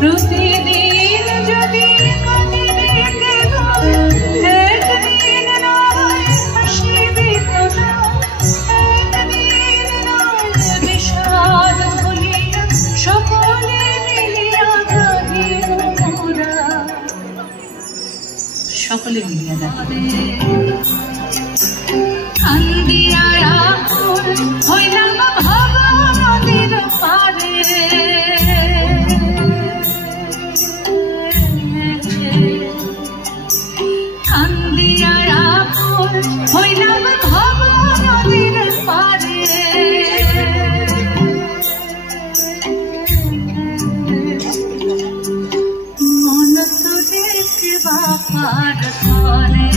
প্রতিদিন যদি একদিন নয় হাসিবি তোরা, একদিন নয় বিষাদ ভুলিয়া সকলে মিলিয়া গাহিব মোরা, সকলে মিলিয়া গাহিব। কান্দিয়া আকুল হইলাম ভাবা নদীর পারে, কান্দিয়া আকুল হইলাম ভাবা নদীর পারে, মন তো দেখবা পার করে,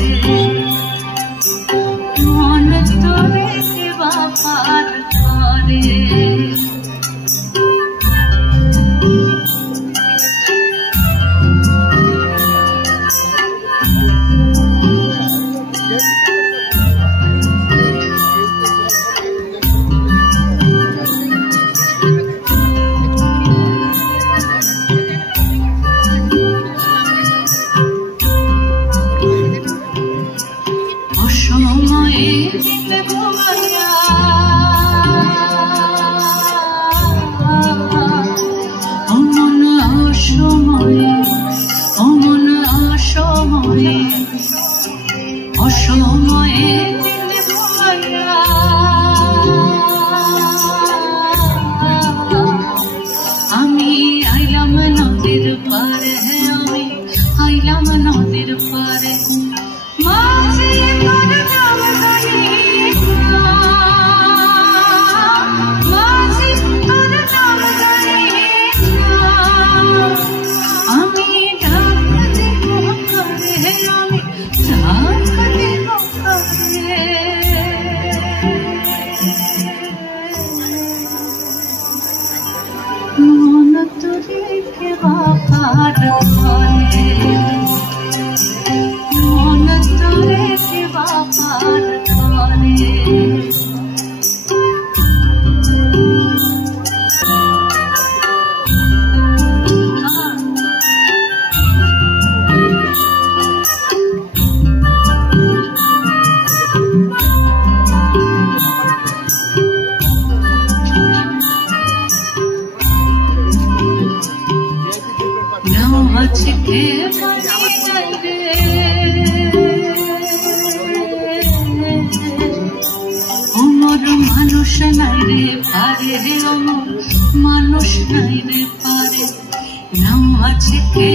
মন তো দেখবা পার করে। অসময়ে যেতে ঘুমাইয়া, অমন অসময়ে, অমন অসময়ে, অসময়ে যেতে ঘুমাইয়া, আমি আইলাম নদীর পারে, আমি আইলাম নদীর পারে, মাঝি তোর নাম জানিয়া, মাঝি তোর নাম জানিয়া, আমি ডাক দিব করে, আমি ডাক দিব করে, মন তো দেখে বাপার করে, মন তো দেখে বাপার করে। নাও আজকে অমর মানুষ নাই রে পারে, অমর মানুষ নাই রে পারে, নাও আজকে